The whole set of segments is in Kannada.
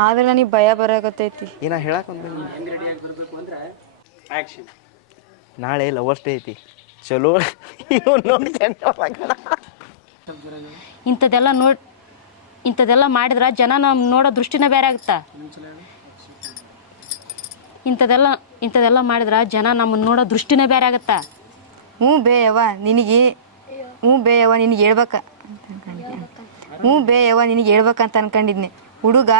ಆದ್ರೆ ನನಗೆ ಭಯ ಬರಾಕತ್ತೈತಿ. ಏನ ಹೇಳಕ್ಕೆ ಹೆಂಗೆ ರೆಡಿಯಾಗಿ ಬರಬೇಕು ಅಂದ್ರೆ ಆ್ಯಕ್ಷನ್. ನಾಳೆ ಲವರ್ಸ್ ಡೇ ಐತಿ. ಚಲೋ ನೋಡಿ ಇಂಥದ್ದೆಲ್ಲ ಮಾಡಿದ್ರೆ ಜನ ನಮ್ಮ ನೋಡೋ ದೃಷ್ಟಿನ ಬೇರೆ ಆಗುತ್ತಾ. ಇಂಥದ್ದೆಲ್ಲ ಮಾಡಿದ್ರೆ ಜನ ನಮ್ಮನ್ನು ನೋಡೋ ದೃಷ್ಟಿನೇ ಬೇರೆ ಆಗುತ್ತಾ. ಹ್ಞೂ ಬೇಯವ್ವ ನಿನಗೆ ಹೇಳ್ಬೇಕ. ಹ್ಞೂ ಬೇಯವ್ವ ನಿನಗೆ ಹೇಳ್ಬೇಕಂತ ಅನ್ಕೊಂಡಿದ್ನಿ. ಹುಡುಗ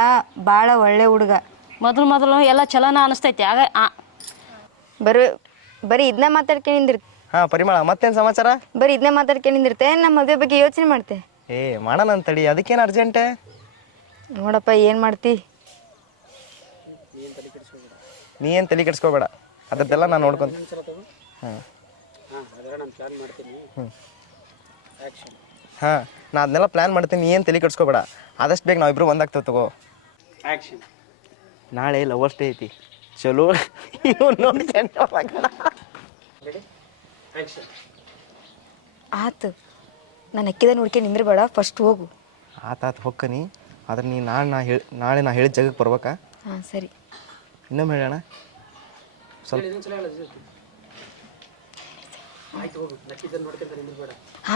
ಭಾಳ ಒಳ್ಳೆ ಹುಡುಗ. ಮೊದಲು ಎಲ್ಲ ಚಲೋನ ಅನಿಸ್ತೈತಿ. ಆಗ ಬರೀ ಇದನ್ನ ಮಾತಾಡ್ಕೊಂಡಿರ್ತೆ. ಹಾಂ ಪರಿಮಳ, ಮತ್ತೇನು ಸಮಾಚಾರ? ಬರೀ ಇದನ್ನ ಮಾತಾಡ್ಕೊಂಡಿರ್ತೆ. ನಮ್ಮ ಮದುವೆ ಬಗ್ಗೆ ಯೋಚನೆ ಮಾಡ್ತೆ. ಮಾಡೋಣ ಅಂತಡಿ, ಅದಕ್ಕೇನು ಅರ್ಜೆಂಟ್? ನೋಡಪ್ಪ ಏನು ಮಾಡ್ತಿ. ನೀ ಏನು ತಲೆ ಕೆಡಿಸ್ಕೋಬೇಡ, ಅದರದ್ದೆಲ್ಲ ನಾನು ನೋಡ್ಕೊಂತ. ಹಾಂ ಹಾಂ ನಾ ಅದನ್ನೆಲ್ಲ ಪ್ಲ್ಯಾನ್ ಮಾಡ್ತೀನಿ. ನೀ ಏನು ತಲೆ ಕೆಡಿಸ್ಕೋಬೇಡ. ಆದಷ್ಟು ಬೇಗ ನಾವಿಬ್ರು ಒಂದಾಗ್ತೇವೆ ತಗೋ. ಆ್ಯಕ್ಷನ್. ನಾಳೆ ಲವರ್ಸ್ ಡೇ ಐತಿ. ಚಲೋ ನೋಡಿ ಆತು, ನಾನು ಅಕ್ಕಿದ ನೋಡ್ಕೊಂಡು ನಿಂದ್ರಬೇಡ, ಫಸ್ಟ್ ಹೋಗು. ಆತಾತು ಹೊಕ್ಕನಿ. ಆದ್ರೆ ನೀ ನಾಳೆ ನಾ ಹೇಳಿದ ಜಾಗಕ್ಕೆ ಬರ್ಬೇಕಾ? ಹಾಂ ಸರಿ. ಇನ್ನೊಮ್ಮೆ ಹೇಳೋಣ ಸ್ವಲ್ಪ.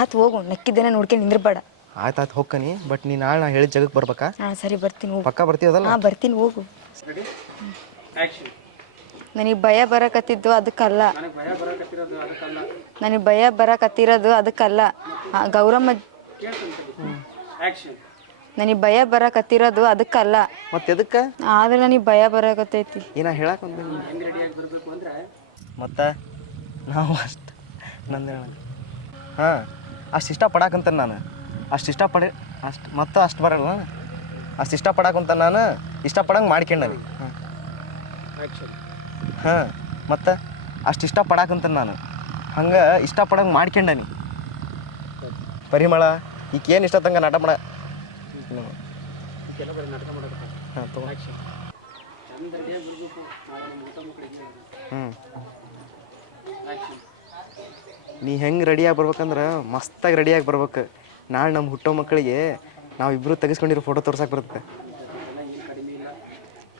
ಆತು ಹೋಗು, ನಕ್ಕಿದ್ದೇನೆ ನೋಡ್ಕೊಂಡು ನಿಂದ್ರಬೇಡ. ಆಯ್ತಾಯ್ತು ಹೊಕ್ಕನಿ, ಬಟ್ ನೀ ನಾಳೆ ನಾ ಹೇಳಿದ ಜಾಗಕ್ಕೆ ಬರ್ಬೇಕಾ? ಹಾಂ ಸರಿ ಬರ್ತೀನಿ ಹೋಗು. ಪಕ್ಕ ಬರ್ತೀವದಲ್ಲ? ಹಾಂ ಬರ್ತೀನಿ ಹೋಗು. ನನಗೆ ಭಯ ಬರಕತ್ತಿದ್ದು ಅದಕ್ಕಲ್ಲ. ನನಗೆ ಭಯ ಬರಕತ್ತಿರೋದು ಅದಕ್ಕಲ್ಲ. ಗೌರಮ್ಮ, ನನಗೆ ಭಯ ಬರಕತ್ತಿರೋದು ಅದಕ್ಕಲ್ಲ. ಮತ್ತೆ ಎದಕ್ಕೆ? ಆದ್ರೆ ನನಗೆ ಭಯ ಬರಕತ್ತೈತಿ. ಏನ ಹೇಳಕ್ಕೆ ಮತ್ತೆ ನಾವು ಅಷ್ಟು ನಂದು ಹೇಳ. ಹಾಂ ಅಷ್ಟು ಇಷ್ಟಪಡಾಕಂತ ನಾನು ಅಷ್ಟು ಬರಲ್ಲ. ಅಷ್ಟು ಇಷ್ಟಪಡಾಕಂತ ನಾನು ಇಷ್ಟಪಡಂಗೆ ಮಾಡ್ಕೊಂಡನಿ. ಹಾಂ ಮತ್ತು ಅಷ್ಟು ಇಷ್ಟಪಡಾಕಂತ ನಾನು ಹಂಗೆ ಇಷ್ಟಪಡಂಗೆ ಮಾಡ್ಕೊಂಡನಿ. ಪರಿಮಳ ಈಗೇನು ಇಷ್ಟ ತಂಗ ನಾಟ ಮಾಡ. ಹಾಂ ತಗೋ. ನೀ ಹೆಂಗೆ ರೆಡಿಯಾಗಿ ಬರ್ಬೇಕಂದ್ರೆ ಮಸ್ತಾಗಿ ರೆಡಿಯಾಗಿ ಬರ್ಬೇಕು. ನಾಳೆ ನಮ್ಮ ಹುಟ್ಟೋ ಮಕ್ಕಳಿಗೆ ನಾವಿಬ್ಬರು ತೆಗೆಸ್ಕೊಂಡಿರೋ ಫೋಟೋ ತೋರ್ಸಕ್ಕೆ ಬರುತ್ತೆ.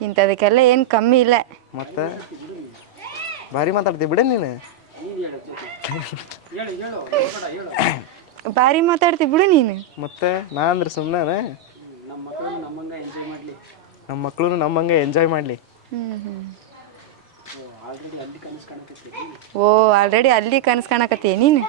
ಇಂಥದಕ್ಕೆಲ್ಲ ಏನು ಕಮ್ಮಿ ಇಲ್ಲ. ಮತ್ತು ಭಾರಿ ಮಾತಾಡ್ತೀವಿ ಬಿಡ ನೀನು. ಭಾರಿ ಮಾತಾಡ್ತಿ ಬಿಡು ನೀನು. ಮತ್ತೆ ನಾ ಅಂದ್ರೆ ಸುಮ್ಮನೆ ನಮ್ಮ ಮಕ್ಕಳು ನಮ್ಮಂಗೆ ಎಂಜಾಯ್ ಮಾಡಲಿ. ಓ ಆಲ್ರೆಡಿ ಅಲ್ಲಿ ಕನಸು ಕಾಣಕತ್ತೀಯ ನೀನು.